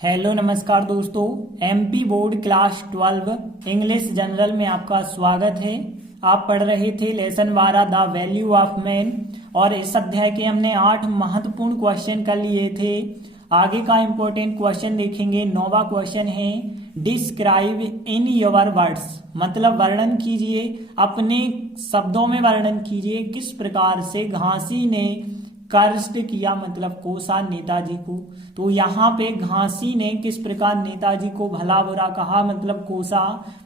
Hello नमस्कार दोस्तों। MP board class 12 English general में आपका स्वागत है। आप पढ़ रहे थे lesson 12 the value of man और इस अध्याय के हमने 8 महत्वपूर्ण क्वेश्चन कर लिए थे। आगे का इंपॉर्टेंट क्वेश्चन देखेंगे। 9वां क्वेश्चन है डिस्क्राइब इन योर वर्ड्स, मतलब वर्णन कीजिए, अपने शब्दों में वर्णन कीजिए किस प्रकार से घासी ने कर्स्ट किया, मतलब कोसा नेताजी को। तो यहाँ पे घासी ने किस प्रकार नेताजी को भला बुरा कहा, मतलब कोसा।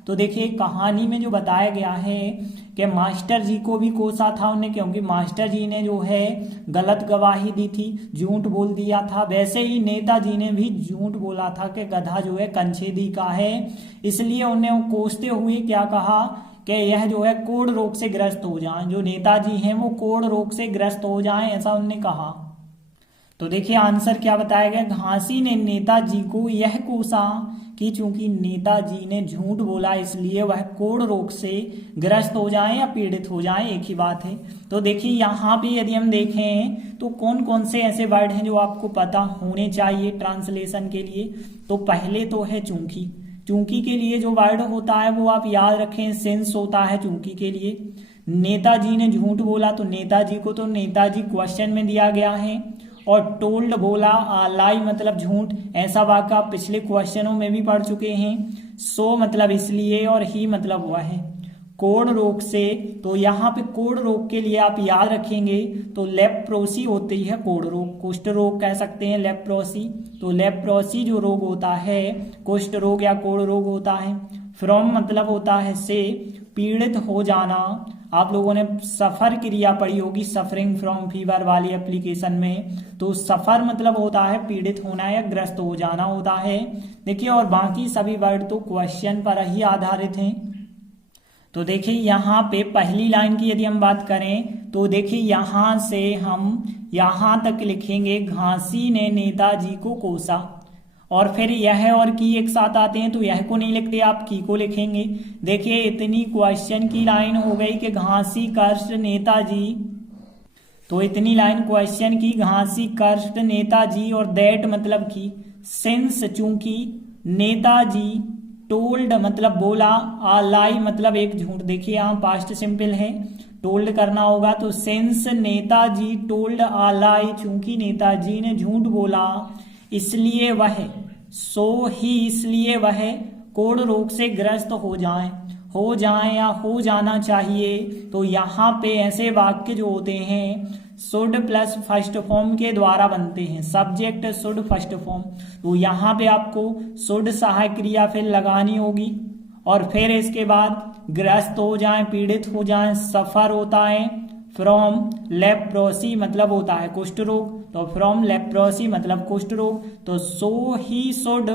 तो देखिए कहानी में जो बताया गया है कि मास्टर जी को भी कोसा था उन्हें, क्योंकि मास्टर जी ने जो है गलत गवाही दी थी, झूठ बोल दिया था। वैसे ही नेताजी ने भी झूठ बोला था कि गधा जो है कंछेदी का है, इसलिए उन्हें कोसते हुए क्या कहा कि यह जो है कोढ़ रोग से ग्रस्त हो जाएं, जो नेताजी हैं वो कोढ़ रोग से ग्रस्त हो जाएं, ऐसा उन्होंने कहा। तो देखिए आंसर क्या बताया गया। घासी ने नेताजी को यह कोसा कि चूंकि नेताजी ने झूठ बोला इसलिए वह कोढ़ रोग से ग्रस्त हो जाएं या पीड़ित हो जाएं, एक ही बात है। तो देखिए यहाँ पे यदि हम देखें तो कौन कौन से ऐसे वर्ड हैं जो आपको पता होने चाहिए ट्रांसलेशन के लिए। तो पहले तो है चूंकि। चूंकि के लिए जो वर्ड होता है वो आप याद रखें, सेंस होता है चूंकि के लिए। नेताजी ने झूठ बोला तो नेताजी को तो नेताजी क्वेश्चन में दिया गया है। और टोल्ड बोला लाई मतलब झूठ, ऐसा वाक्य आप पिछले क्वेश्चनों में भी पढ़ चुके हैं। सो मतलब इसलिए और ही मतलब वह है। कोढ़ रोग से, तो यहाँ पे कोढ़ रोग के लिए आप याद रखेंगे तो लेप्रोसी होती है कोढ़ रोग, कुष्ठ रोग कह सकते हैं लेप्रोसी। तो लेप्रोसी जो रोग होता है कुष्ठ रोग या कोढ़ रोग होता है। फ्रॉम मतलब होता है से, पीड़ित हो जाना। आप लोगों ने सफर क्रिया पढ़ी होगी सफरिंग फ्रॉम फीवर वाली एप्लीकेशन में। तो सफर मतलब होता है पीड़ित होना या ग्रस्त हो जाना होता है। देखिए और बाकी सभी वर्ड तो क्वेश्चन पर ही आधारित हैं। तो देखिए यहाँ पे पहली लाइन की यदि हम बात करें तो देखिए यहाँ से हम यहाँ तक लिखेंगे घासी ने नेताजी को कोसा, और फिर यह और की एक साथ आते हैं तो यह को नहीं लिखते, आप की को लिखेंगे। देखिए इतनी क्वेश्चन की लाइन हो गई कि घासी कर्स्ट नेताजी, तो इतनी लाइन क्वेश्चन की घासी कर्स्ट नेताजी और दैट मतलब की, सिंस चूंकि, नेताजी, टोल्ड मतलब बोला, आ लाई मतलब एक झूठ। देखिए यहाँ पास्ट सिंपल है, टोल्ड करना होगा तो सिंस नेताजी टोल्ड आ लाई, चूंकि नेताजी ने झूठ बोला इसलिए वह, सो ही इसलिए वह कोढ़ रोग से ग्रस्त हो जाए या हो जाना चाहिए। तो यहाँ पे ऐसे वाक्य जो होते हैं शुड प्लस फर्स्ट फॉर्म के द्वारा बनते हैं, सब्जेक्ट शुड फर्स्ट फॉर्म। तो यहाँ पे आपको शुड सहायक क्रिया फिर लगानी होगी और फिर इसके बाद ग्रस्त हो जाए, पीड़ित हो जाए। सफर होता है फ्रॉम लेप्रोसी मतलब होता है कुष्ठ रोग, तो फ्रॉम लेप्रोसी मतलब कुष्ठ रोग। तो so he should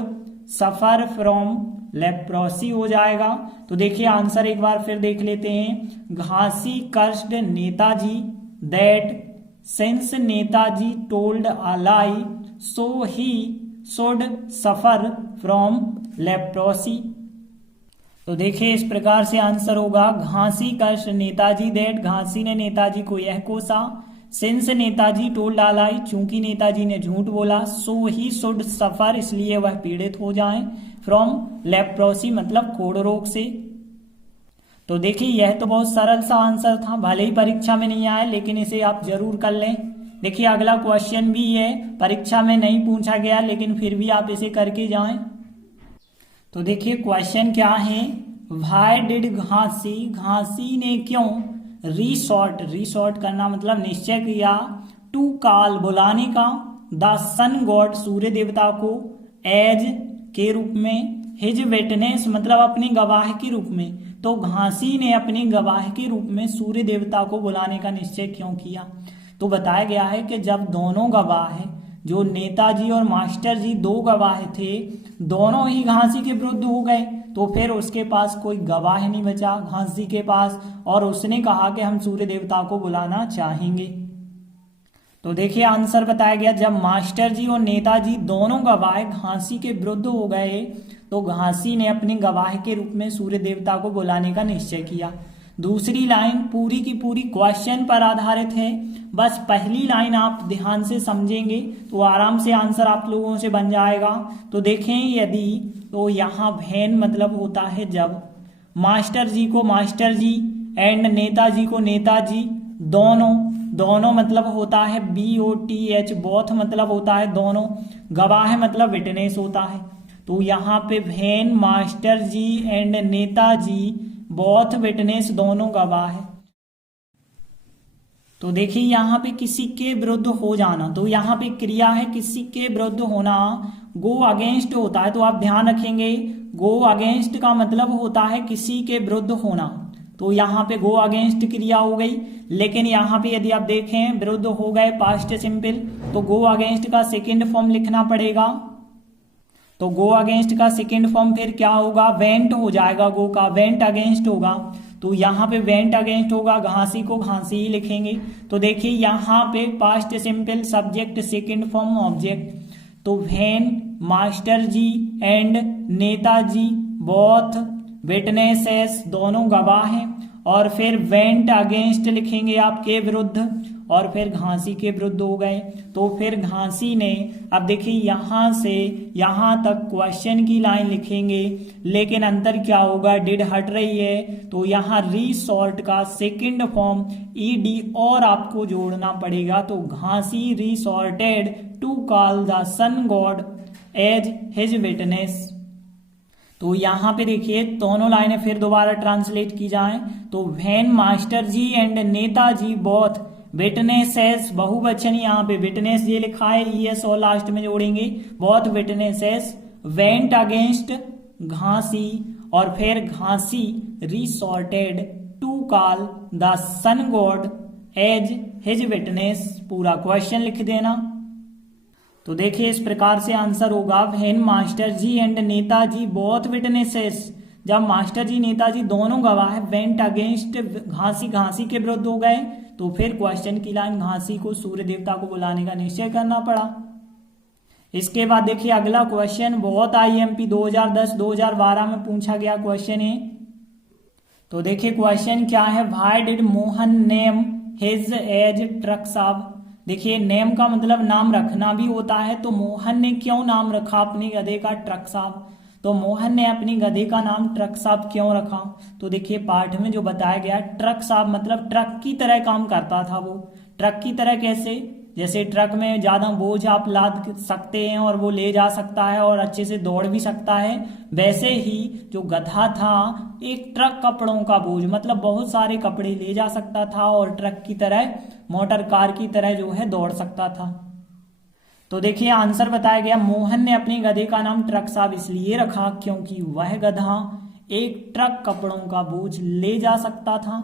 suffer from leprosy हो जाएगा। तो देखिए आंसर एक बार फिर देख लेते हैं। Ghasi cursed Netaji that since Netaji told a lie so he should suffer from leprosy। तो देखिए इस प्रकार से आंसर होगा घासी कर्ष नेताजी दैट, घासी ने नेताजी को यह कोसा। Since Netaji told a lie, चूंकि नेताजी ने झूठ बोला। सो ही शुड सफर, इसलिए वह पीड़ित हो जाएं। फ्रॉम लेप्रोसी मतलब कोढ़ रोग से। तो देखिए यह तो बहुत सरल सा आंसर था, भले ही परीक्षा में नहीं आया लेकिन इसे आप जरूर कर लें। देखिए अगला क्वेश्चन भी है, परीक्षा में नहीं पूछा गया लेकिन फिर भी आप इसे करके जाएं। तो देखिए क्वेश्चन क्या है। व्हाई डिड घासी, घासी ने क्यों, रिसॉर्ट करना मतलब निश्चय किया, टू कॉल बुलाने का, द सन गॉड सूर्य देवता को, एज के रूप में, हिज विटनेस मतलब अपने गवाह के रूप में। तो घासी ने अपने गवाह के रूप में सूर्य देवता को बुलाने का निश्चय क्यों किया। तो बताया गया है कि जब दोनों गवाह हैं, जो नेताजी और मास्टर जी दो गवाह थे, दोनों ही घासी के विरुद्ध हो गए, तो फिर उसके पास कोई गवाह नहीं बचा घासी के पास, और उसने कहा कि हम सूर्य देवता को बुलाना चाहेंगे। तो देखिए आंसर बताया गया जब मास्टर जी और नेताजी दोनों गवाह घासी के विरुद्ध हो गए तो घासी ने अपने गवाह के रूप में सूर्य देवता को बुलाने का निश्चय किया। दूसरी लाइन पूरी की पूरी क्वेश्चन पर आधारित है। बस पहली लाइन आप ध्यान से समझेंगे तो आराम से आंसर आप लोगों से बन जाएगा। तो देखें यदि, तो यहाँ वैन मतलब होता है जब, मास्टर जी को मास्टर जी एंड नेताजी को नेताजी, दोनों, दोनों मतलब होता है BOTH, बोथ मतलब होता है दोनों, गवाह मतलब विटनेस होता है। तो यहाँ पे van master ji and Netaji both witness, दोनों गवाह है। तो देखिए यहाँ पे किसी के विरुद्ध हो जाना, तो यहाँ पे क्रिया है किसी के विरुद्ध होना, गो अगेंस्ट होता है। तो आप ध्यान रखेंगे गो अगेंस्ट का मतलब होता है किसी के विरुद्ध होना। तो यहाँ पे गो अगेंस्ट क्रिया हो गई, लेकिन यहाँ पे यदि आप देखें विरुद्ध हो गए पास्ट सिंपल, तो गो अगेंस्ट का सेकेंड फॉर्म लिखना पड़ेगा। तो गो अगेंस्ट का सेकेंड फॉर्म फिर क्या होगा, वेंट हो जाएगा, गो का वेंट अगेंस्ट होगा। तो यहाँ पे वेंट अगेंस्ट होगा, घासी को घासी ही लिखेंगे। तो देखिए यहाँ पे past simple subject second form object. तो van master ji and Netaji both witnesses, दोनों गवाह हैं। और फिर वेंट अगेंस्ट लिखेंगे आपके विरुद्ध, और फिर घासी के विरुद्ध हो गए। तो फिर घासी ने, अब देखिए यहां से यहां तक क्वेश्चन की लाइन लिखेंगे, लेकिन अंतर क्या होगा, डिड हट रही है। तो यहाँ रिसॉर्ट का सेकंड फॉर्म ED और आपको जोड़ना पड़ेगा। तो Ghasi resorted to call the sun god as his witness. तो यहाँ पे देखिए दोनों लाइनें फिर दोबारा ट्रांसलेट की जाएं। तो van master ji and Netaji both witnesses, बहुवचन यहाँ पे विटनेस ये लिखा है, ES और लास्ट में जोड़ेंगे, both witnesses went against Ghasi, और फिर Ghasi resorted to call the sun god as his witness. पूरा क्वेश्चन लिख देना। तो देखिए इस प्रकार से आंसर होगा, when master ji and Netaji both witnesses, जब मास्टर जी नेताजी दोनों गवाह है, वेंट अगेंस्ट घासी, घासी के विरुद्ध हो गए। तो फिर क्वेश्चन की लाइन घासी को सूर्य देवता को बुलाने का निश्चय करना पड़ा। इसके बाद देखिए अगला क्वेश्चन बहुत IMP 2010-2012 में पूछा गया क्वेश्चन है। तो देखिए क्वेश्चन क्या है, why did Mohan name his age truck साहब। देखिए नेम का मतलब नाम रखना भी होता है। तो मोहन ने क्यों नाम रखा अपने गधे का ट्रक साहब। तो मोहन ने अपनी गधे का नाम ट्रक साहब क्यों रखा। तो देखिए पाठ में जो बताया गया, ट्रक साहब मतलब ट्रक की तरह काम करता था वो। ट्रक की तरह कैसे, जैसे ट्रक में ज्यादा बोझ आप लाद सकते हैं और वो ले जा सकता है और अच्छे से दौड़ भी सकता है, वैसे ही जो गधा था एक ट्रक कपड़ों का बोझ मतलब बहुत सारे कपड़े ले जा सकता था और ट्रक की तरह, मोटर कार की तरह जो है दौड़ सकता था। तो देखिए आंसर बताया गया, मोहन ने अपने गधे का नाम ट्रक साहब इसलिए रखा क्योंकि वह गधा एक ट्रक कपड़ों का बोझ ले जा सकता था।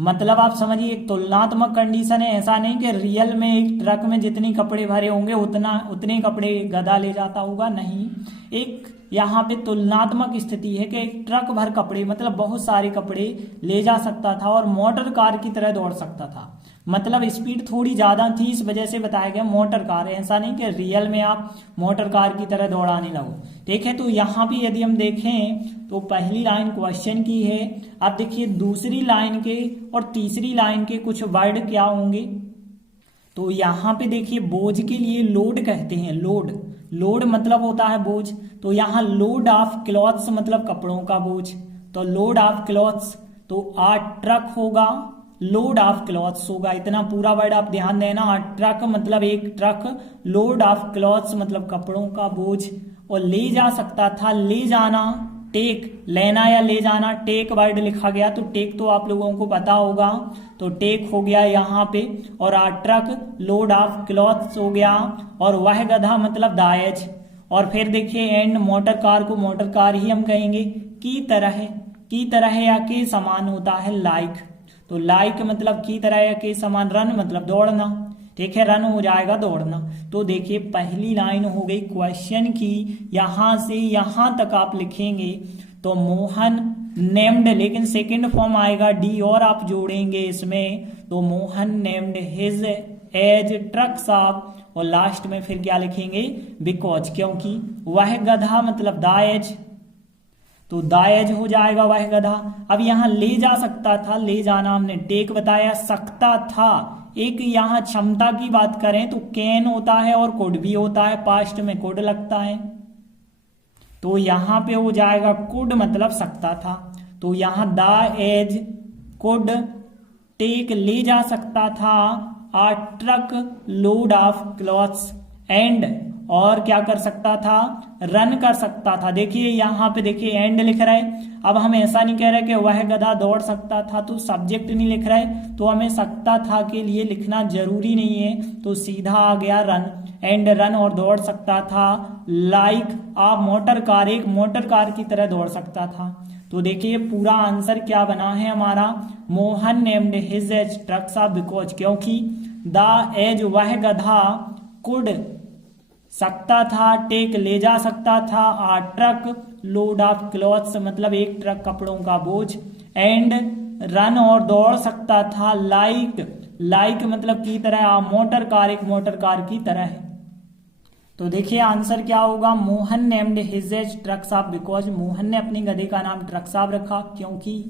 मतलब आप समझिए एक तुलनात्मक कंडीशन है, ऐसा नहीं कि रियल में एक ट्रक में जितने कपड़े भरे होंगे उतने कपड़े गधा ले जाता होगा, नहीं। एक यहाँ पे तुलनात्मक स्थिति है कि एक ट्रक भर कपड़े मतलब बहुत सारे कपड़े ले जा सकता था और मोटर कार की तरह दौड़ सकता था। मतलब स्पीड थोड़ी ज्यादा थी, इस वजह से बताया गया मोटर कार, ऐसा नहीं कि रियल में आप मोटर कार की तरह दौड़ाने लगो। ठीक है, तो यहाँ पे यदि हम देखें तो पहली लाइन क्वेश्चन की है। अब देखिए दूसरी लाइन के और तीसरी लाइन के कुछ वर्ड क्या होंगे। तो यहाँ पे देखिए बोझ के लिए लोड कहते हैं, लोड, लोड मतलब होता है बोझ। तो यहाँ लोड ऑफ क्लॉथ्स मतलब कपड़ों का बोझ, तो लोड ऑफ क्लॉथ्स, तो आ ट्रक होगा, लोड ऑफ क्लॉथ्स होगा। इतना पूरा वर्ड आप ध्यान देना। ट्रक मतलब एक ट्रक, लोड ऑफ क्लॉथ्स मतलब कपड़ों का बोझ, और ले जा सकता था, ले जाना, टेक, लेना या ले जाना, टेक वर्ड लिखा गया। तो टेक तो आप लोगों को पता होगा, तो टेक हो गया यहाँ पे। और ट्रक लोड ऑफ क्लॉथ्स हो गया, और वह गधा मतलब दाएज। और फिर देखिए एंड मोटर कार को मोटर कार ही हम कहेंगे। की तरह या के समान होता है लाइक, तो लाइक मतलब की तरह या के समान। रन मतलब दौड़ना, ठीक है, रन हो जाएगा दौड़ना। तो देखिए पहली लाइन हो गई क्वेश्चन की, यहां से यहां तक आप लिखेंगे तो मोहन नेम्ड, लेकिन सेकंड फॉर्म आएगा डी और आप जोड़ेंगे इसमें, तो Mohan named his age truck साहब, और लास्ट में फिर क्या लिखेंगे, बिकॉज, क्योंकि वह गधा मतलब द एज। तो द एज हो जाएगा वह गधा। अब यहाँ ले जा सकता था, ले जाना हमने टेक बताया, सकता था एक यहाँ क्षमता की बात करें तो कैन होता है और कुड भी होता है, पास्ट में कुड लगता है, तो यहाँ पे हो जाएगा कुड मतलब सकता था। तो यहाँ द एज कुड टेक ले जा सकता था a truck load of clothes and और क्या कर सकता था, रन कर सकता था। देखिए यहाँ पे देखिए एंड लिख रहा है। अब हम ऐसा नहीं कह रहे कि वह गधा दौड़ सकता था, तो सब्जेक्ट नहीं लिख रहा है, तो हमें सकता था के लिए लिखना जरूरी नहीं है, तो सीधा आ गया रन एंड रन और दौड़ सकता था लाइक आ मोटर कार, एक मोटर कार की तरह दौड़ सकता था। तो देखिए पूरा आंसर क्या बना है हमारा, Mohan named his age trucks of because, क्योंकि द एज वह गधा कुड सकता था, टेक ले जा सकता था, a truck load of clothes मतलब एक ट्रक कपड़ों का बोझ, एंड रन और दौड़ सकता था लाइक मतलब की तरह, आ मोटर कार एक मोटर कार की तरह है। तो देखिए आंसर क्या होगा, Mohan named his age trucks of because, Mohan ने अपने गधे का नाम ट्रक्स ऑफ रखा क्योंकि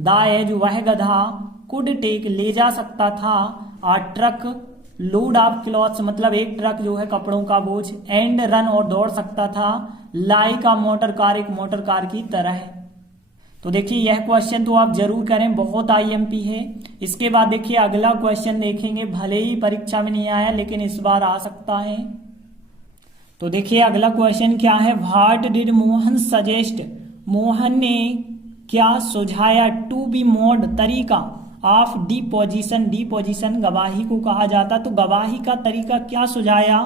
द एज वह गधा कुड टेक ले जा सकता था, a truck load of clothes मतलब एक ट्रक जो है कपड़ों का बोझ, एंड रन और दौड़ सकता था लाइक आ मोटर कार एक मोटर कार की तरह है। तो देखिए यह क्वेश्चन तो आप जरूर करें, बहुत आईएमपी है। इसके बाद देखिए अगला क्वेश्चन देखेंगे, भले ही परीक्षा में नहीं आया लेकिन इस बार आ सकता है। तो देखिए अगला क्वेश्चन क्या है, what did Mohan suggest, Mohan ने क्या सुझाया टू बी मोड तरीका ऑफ डिपोजिशन गवाही को कहा जाता, तो गवाही का तरीका क्या सुझाया,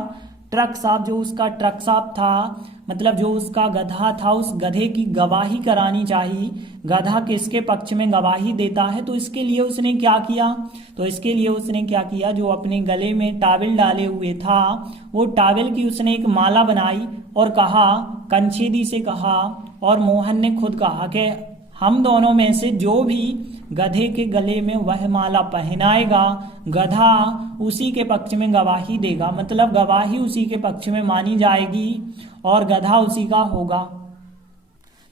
ट्रक साहब जो उसका ट्रक साहब था मतलब जो उसका गधा था उस गधे की गवाही करानी चाहिए, गधा किसके पक्ष में गवाही देता है, तो इसके लिए उसने क्या किया, तो इसके लिए उसने क्या किया, जो अपने गले में टावल डाले हुए था वो टावल की उसने एक माला बनाई और कहा, कंछेदी से कहा और मोहन ने खुद कहा कि हम दोनों में से जो भी गधे के गले में वह माला पहनाएगा गधा उसी के पक्ष में गवाही देगा, मतलब गवाही उसी के पक्ष में मानी जाएगी और गधा उसी का होगा।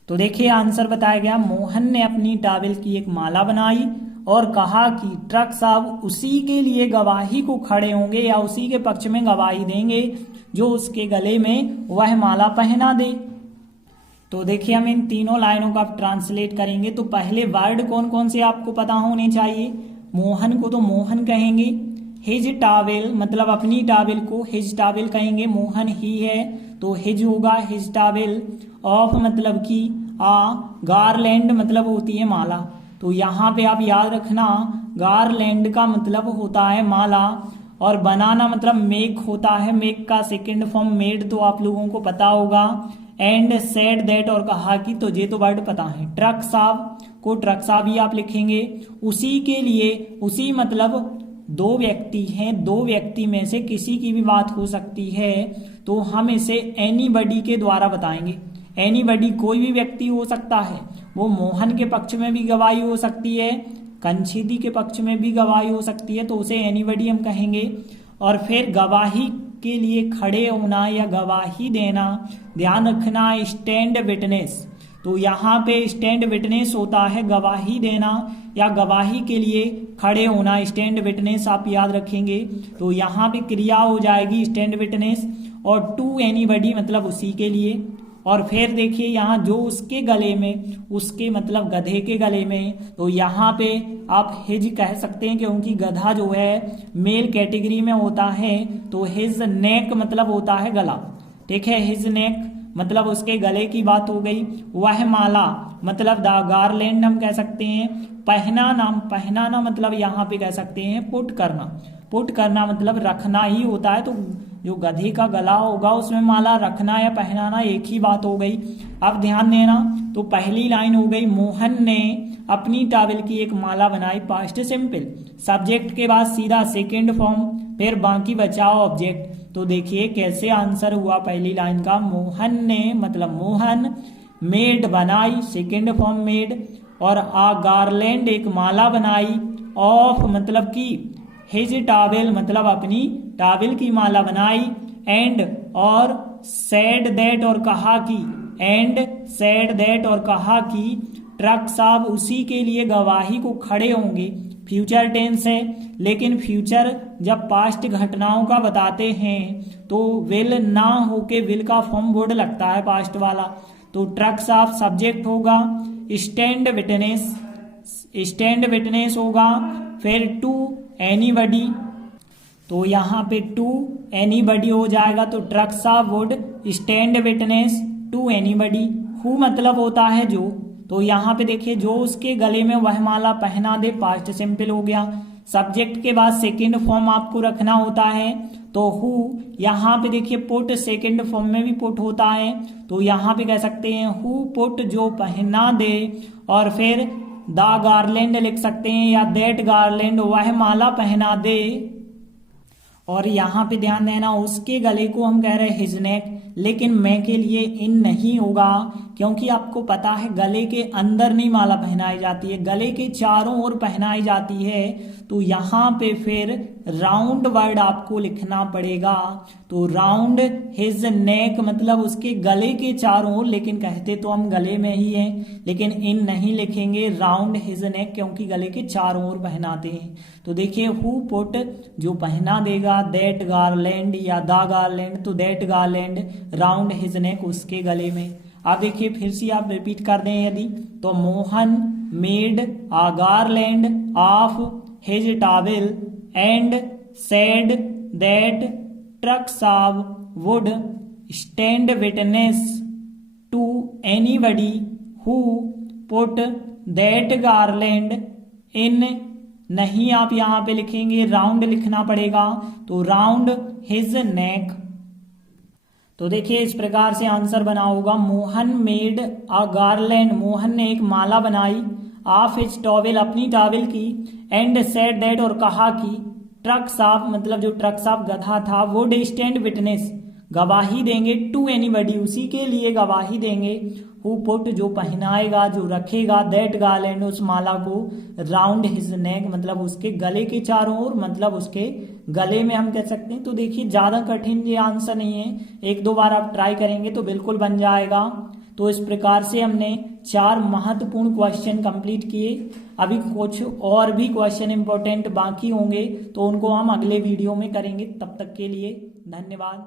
तो देखिए आंसर बताया गया, मोहन ने अपनी टावल की एक माला बनाई और कहा कि ट्रक साहब उसी के लिए गवाही को खड़े होंगे या उसी के पक्ष में गवाही देंगे जो उसके गले में वह माला पहना दे। तो देखिए हम इन तीनों लाइनों का ट्रांसलेट करेंगे। तो पहले वर्ड कौन कौन से आपको पता होने चाहिए, मोहन को तो मोहन कहेंगे, हिज टावेल मतलब अपनी टावेल को हिज टावेल कहेंगे, मोहन ही है तो हिज होगा हिज टावेल, ऑफ मतलब की, आ गारलैंड मतलब होती है माला, तो यहाँ पे आप याद रखना गारलैंड का मतलब होता है माला, और बनाना मतलब मेक होता है, मेक का सेकंड फॉर्म मेड तो आप लोगों को पता होगा, एंड सेड दैट और कहा कि, तो ये तो वर्ड पता है। ट्रक साहब को ट्रक साहब ही आप लिखेंगे, उसी के लिए, उसी मतलब दो व्यक्ति हैं, दो व्यक्ति में से किसी की भी बात हो सकती है तो हम इसे एनीबडी के द्वारा बताएंगे। एनीबडी कोई भी व्यक्ति हो सकता है, वो मोहन के पक्ष में भी गवाही हो सकती है, कंछेदी के पक्ष में भी गवाही हो सकती है, तो उसे एनीबडी हम कहेंगे। और फिर गवाही के लिए खड़े होना या गवाही देना, ध्यान रखना स्टैंड विटनेस, तो यहाँ पे स्टैंड विटनेस होता है गवाही देना या गवाही के लिए खड़े होना, स्टैंड विटनेस आप याद रखेंगे। तो यहाँ पे क्रिया हो जाएगी स्टैंड विटनेस, और टू एनीबडी मतलब उसी के लिए। और फिर देखिए यहाँ जो उसके गले में, उसके मतलब गधे के गले में, तो यहाँ पे आप हिज कह सकते हैं क्योंकि गधा जो है मेल कैटेगरी में होता है, तो हिज नेक मतलब होता है गला, ठीक है, हिज नेक मतलब उसके गले की बात हो गई। वह माला मतलब द गारलैंड हम कह सकते हैं। पहनाना, पहनाना मतलब यहाँ पे कह सकते हैं पुट करना, पुट करना मतलब रखना ही होता है, तो जो गधे का गला होगा उसमें माला रखना या पहनाना एक ही बात हो गई। अब ध्यान देना, तो पहली लाइन हो गई मोहन ने अपनी टावल की एक माला बनाई, पास्ट सिंपल, सब्जेक्ट के बाद सीधा सेकंड फॉर्म, फिर बाकी बचाओ ऑब्जेक्ट। तो देखिए कैसे आंसर हुआ पहली लाइन का, मोहन ने मतलब मोहन, मेड बनाई सेकंड फॉर्म मेड, और आ गारलैंड एक माला बनाई, ऑफ मतलब की, हिज टावेल मतलब अपनी टावेल की माला बनाई, एंड और सेड दैट और कहा कि, एंड सेड दैट और कहा कि ट्रक साहब उसी के लिए गवाही को खड़े होंगे। फ्यूचर टेंस है, लेकिन फ्यूचर जब पास्ट घटनाओं का बताते हैं तो विल ना होके विल का फॉर्म वुड लगता है पास्ट वाला। तो ट्रक साहब सब्जेक्ट होगा, स्टैंड विटनेस होगा, फिर टू एनीबडी, तो यहाँ पे टू एनीबडी हो जाएगा। तो ट्रक साहब would stand witness to anybody. Who मतलब होता है जो, तो यहाँ पे देखिए जो उसके गले में वह माला पहना दे, पास्ट सिंपल हो गया। सब्जेक्ट के बाद सेकंड फॉर्म आपको रखना होता है, तो हु यहाँ पे देखिए पुट सेकंड फॉर्म में भी पुट होता है, तो यहाँ पे कह सकते हैं हु पुट जो पहना दे, और फिर द गार्लैंड लिख सकते हैं या दैट गार्लैंड वह माला पहना दे। और यहाँ पे ध्यान देना उसके गले को हम कह रहे हैं हिज नेक, लेकिन मैं के लिए इन नहीं होगा क्योंकि आपको पता है गले के अंदर नहीं माला पहनाई जाती है, गले के चारों ओर पहनाई जाती है। तो यहाँ पे फिर राउंड वर्ड आपको लिखना पड़ेगा। तो राउंड हिज नेक मतलब उसके गले के चारों ओर, लेकिन कहते तो हम गले में ही हैं, लेकिन इन नहीं लिखेंगे, राउंड हिज नेक क्योंकि गले के चारों ओर पहनाते हैं। तो देखिए हु पुट जो पहना देगा दैट गार्लैंड या द गार्लैंड, तो that garland round his neck उसके गले में। अब देखिए फिर से आप रिपीट कर दें यदि, तो Mohan made a garland of his towel and said that truck साहब would stand witness to anybody who put that garland in, नहीं आप यहाँ पे लिखेंगे राउंड लिखना पड़ेगा, तो राउंड हिज नेक। तो देखिए इस प्रकार से आंसर बना होगा Mohan made a garland, Mohan ने एक माला बनाई, ऑफ हिज टॉवेल अपनी टॉवेल की, एंड सेड दैट और कहा कि ट्रक साहब मतलब जो ट्रक साहब गधा था वुड स्टैंड विटनेस गवाही देंगे, टू एनीबडी उसी के लिए गवाही देंगे, हु पुट जो पहनाएगा जो रखेगा दैट गार्लैंड उस माला को, राउंड हिज नेक मतलब उसके गले के चारों ओर, मतलब उसके गले में हम कह सकते हैं। तो देखिए ज्यादा कठिन ये आंसर नहीं है, एक दो बार आप ट्राई करेंगे तो बिल्कुल बन जाएगा। तो इस प्रकार से हमने 4 महत्वपूर्ण क्वेश्चन कंप्लीट किए। अभी कुछ और भी क्वेश्चन इंपॉर्टेंट बाकी होंगे तो उनको हम अगले वीडियो में करेंगे। तब तक के लिए धन्यवाद।